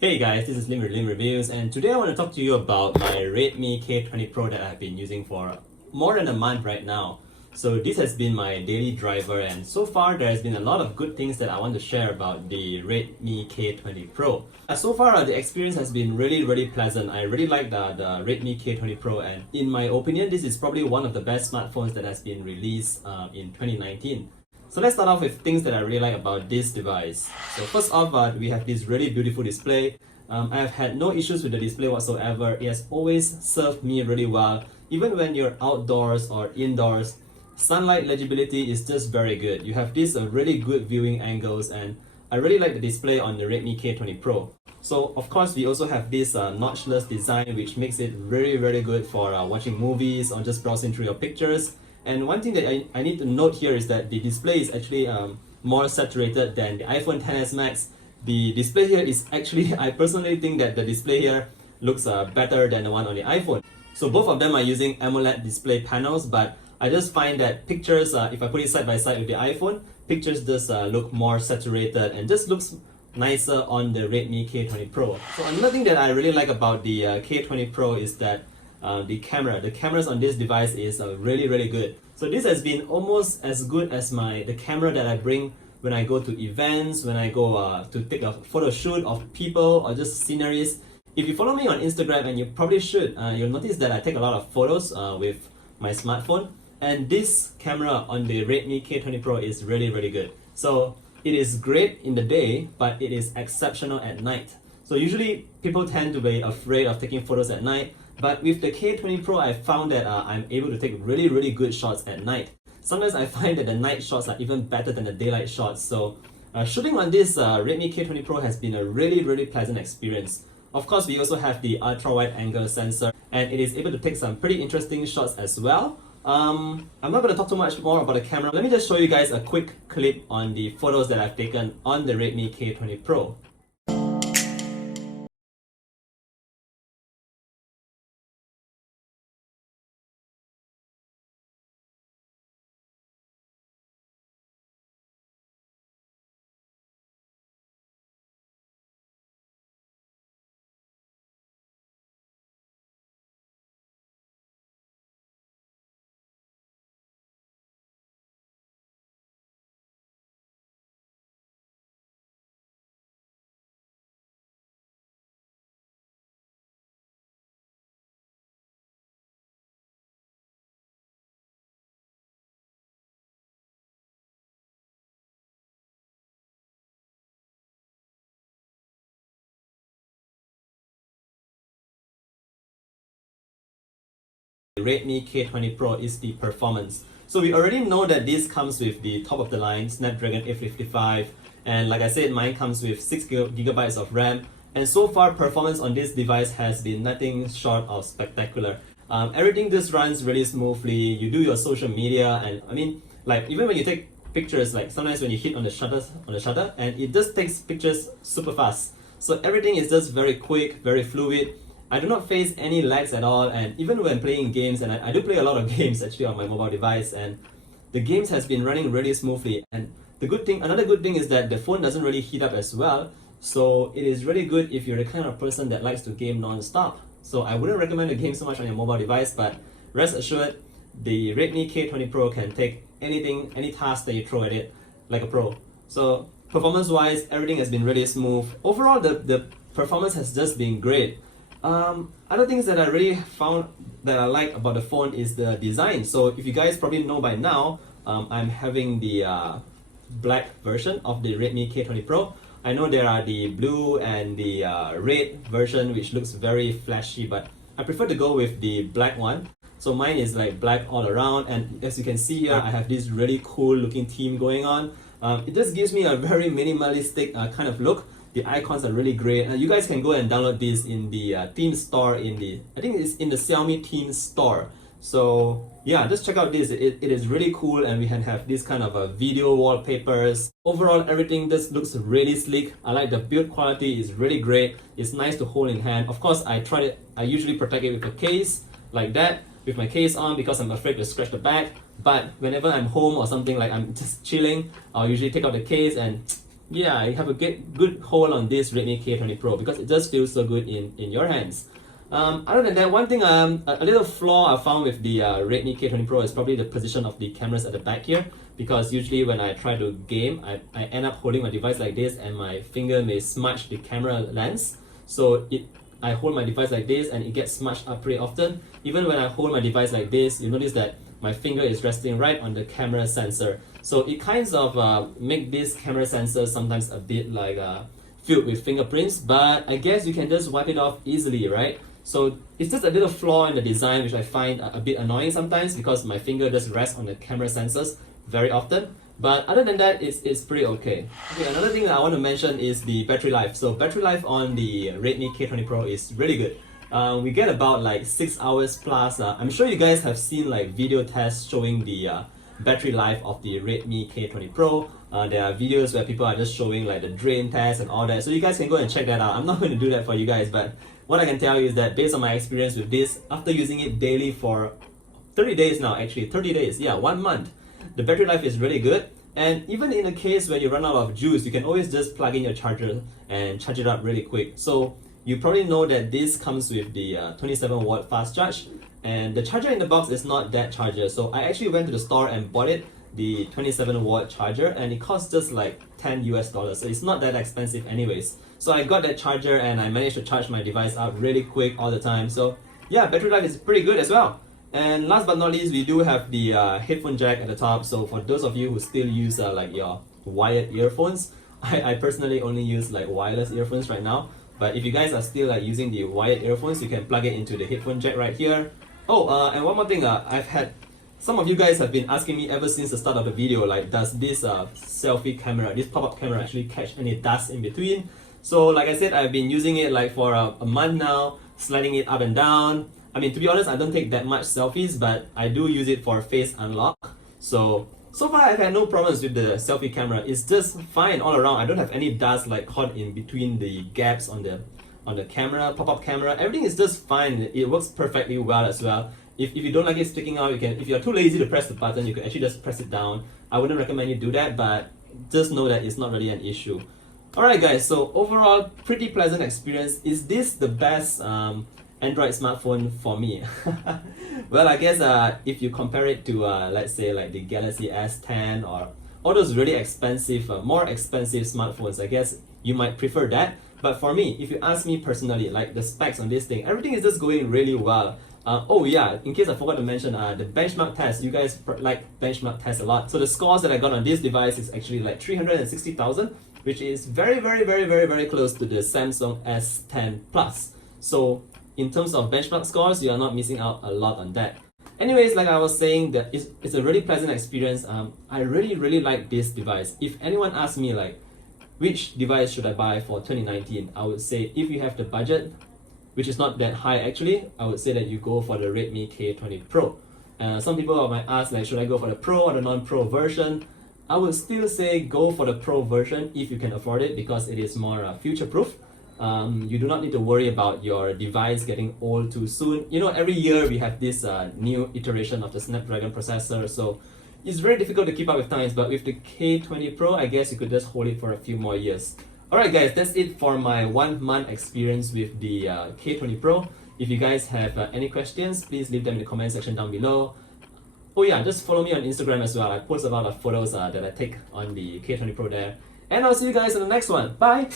Hey guys, this is Lim Reviews, and today I want to talk to you about my Redmi K20 Pro that I've been using for more than a month right now. So this has been my daily driver, and so far there has been a lot of good things that I want to share about the Redmi K20 Pro. So far the experience has been really pleasant. I really like the Redmi K20 Pro, and in my opinion this is probably one of the best smartphones that has been released in 2019. So let's start off with things that I really like about this device. So first off, we have this really beautiful display. I have had no issues with the display whatsoever. It has always served me really well. Even when you're outdoors or indoors, sunlight legibility is just very good. You have these really good viewing angles, and I really like the display on the Redmi K20 Pro. So of course we also have this notchless design, which makes it very good for watching movies or just browsing through your pictures. And one thing that I need to note here is that the display is actually more saturated than the iPhone XS Max. The display here is actually, I personally think that the display here looks better than the one on the iPhone. So both of them are using AMOLED display panels, but I just find that pictures, if I put it side by side with the iPhone, pictures just look more saturated and just looks nicer on the Redmi K20 Pro. So another thing that I really like about the K20 Pro is that the cameras on this device is really good. So this has been almost as good as the camera that I bring when I go to events, when I go to take a photo shoot of people or just sceneries. If you follow me on Instagram, and you probably should, you'll notice that I take a lot of photos with my smartphone, and this camera on the Redmi K20 Pro is really good. So it is great in the day, but it is exceptional at night. So usually people tend to be afraid of taking photos at night, but with the K20 Pro, I found that I'm able to take really good shots at night. Sometimes I find that the night shots are even better than the daylight shots. So shooting on this Redmi K20 Pro has been a really pleasant experience. Of course, we also have the ultra-wide angle sensor, and it is able to take some pretty interesting shots as well. I'm not going to talk too much more about the camera. Let me just show you guys a quick clip on the photos that I've taken on the Redmi K20 Pro. The Redmi K20 Pro is the performance. So we already know that this comes with the top of the line Snapdragon 855, and like I said, mine comes with 6GB of RAM, and so far performance on this device has been nothing short of spectacular. Everything just runs really smoothly. You do your social media, and I mean, like even when you take pictures, like sometimes when you hit on the shutter and it just takes pictures super fast. So everything is just very quick, very fluid. I do not face any lags at all, and even when playing games, and I do play a lot of games actually on my mobile device, and the games has been running really smoothly. And another good thing is that the phone doesn't really heat up as well, so it is really good if you're the kind of person that likes to game non-stop. So I wouldn't recommend the game so much on your mobile device, but rest assured, the Redmi K20 Pro can take anything, any task that you throw at it like a pro. So performance-wise, everything has been really smooth. Overall, the performance has just been great. Other things that I really found that I like about the phone is the design. So if you guys probably know by now, I'm having the black version of the Redmi K20 Pro. I know there are the blue and the red version, which looks very flashy, but I prefer to go with the black one. So mine is like black all around, and as you can see here, I have this really cool looking theme going on. It just gives me a very minimalistic kind of look. The icons are really great. You guys can go and download this in the theme store I think it's in the Xiaomi theme store. So yeah, just check out this. It is really cool, and we can have this kind of video wallpapers. Overall, everything just looks really sleek. I like the build quality is really great. It's nice to hold in hand. Of course, I usually protect it with a case like that, with my case on, because I'm afraid to scratch the back. But whenever I'm home or something, like I'm just chilling, I'll usually take out the case and yeah, you have a good hold on this Redmi K20 Pro because it just feels so good in your hands. Other than that, one thing, a little flaw I found with the Redmi K20 Pro is probably the position of the cameras at the back here, because usually when I try to game, I end up holding my device like this and my finger may smudge the camera lens. So I hold my device like this and it gets smudged up pretty often. Even when I hold my device like this, you notice that my finger is resting right on the camera sensor. So it kinds of make this camera sensor sometimes a bit like filled with fingerprints, but I guess you can just wipe it off easily, right? So it's just a little flaw in the design which I find a bit annoying sometimes because my finger just rests on the camera sensors very often. But other than that, it's pretty okay. Okay, another thing that I want to mention is the battery life. So battery life on the Redmi K20 Pro is really good. We get about like 6 hours plus. I'm sure you guys have seen like video tests showing the battery life of the Redmi K20 Pro. There are videos where people are just showing like the drain test and all that. So you guys can go and check that out. I'm not going to do that for you guys, but what I can tell you is that based on my experience with this, after using it daily for 30 days now, actually 30 days, yeah, 1 month, the battery life is really good. And even in a case where you run out of juice, you can always just plug in your charger and charge it up really quick. So you probably know that this comes with the 27 watt fast charge, and the charger in the box is not that charger. So I actually went to the store and bought it, the 27 watt charger, and it costs just like 10 US dollars. So it's not that expensive anyways. So I got that charger and I managed to charge my device up really quick all the time. So yeah, battery life is pretty good as well. And last but not least, we do have the headphone jack at the top. So for those of you who still use like your wired earphones, I personally only use like wireless earphones right now. But if you guys are still like using the wired earphones, you can plug it into the headphone jack right here. Oh, and one more thing, I've had some of you guys have been asking me ever since the start of the video, like, does this selfie camera, this pop-up camera actually catch any dust in between? So like I said, I've been using it like for a month now, sliding it up and down. I mean, to be honest, I don't take that much selfies, but I do use it for face unlock. So far I've had no problems with the selfie camera. It's just fine all around. I don't have any dust like caught in between the gaps on the camera, pop-up camera. Everything is just fine. It works perfectly well as well. If you don't like it sticking out, you can, if you're too lazy to press the button, you can actually just press it down. I wouldn't recommend you do that, but just know that it's not really an issue. Alright guys, so overall, pretty pleasant experience. Is this the best Android smartphone for me? Well, I guess if you compare it to let's say like the Galaxy S10 or all those really expensive, more expensive smartphones, I guess you might prefer that. But for me, if you ask me personally, like the specs on this thing, everything is just going really well. Oh yeah, in case I forgot to mention, the benchmark test, you guys like benchmark tests a lot. So the scores that I got on this device is actually like 360,000, which is very close to the Samsung S10 Plus. So in terms of benchmark scores, you are not missing out a lot on that. Anyways, like I was saying, that it's a really pleasant experience. I really like this device. If anyone asks me like, which device should I buy for 2019, I would say if you have the budget, which is not that high actually, I would say that you go for the Redmi K20 Pro. Some people might ask like, should I go for the Pro or the non-Pro version? I would still say go for the Pro version if you can afford it, because it is more future-proof. You do not need to worry about your device getting old too soon. You know, every year we have this new iteration of the Snapdragon processor, so it's very difficult to keep up with times. But with the K20 Pro, I guess you could just hold it for a few more years. Alright guys, that's it for my 1 month experience with the K20 Pro. If you guys have any questions, please leave them in the comment section down below. Oh yeah, just follow me on Instagram as well. I post a lot of photos that I take on the K20 Pro there. And I'll see you guys in the next one. Bye!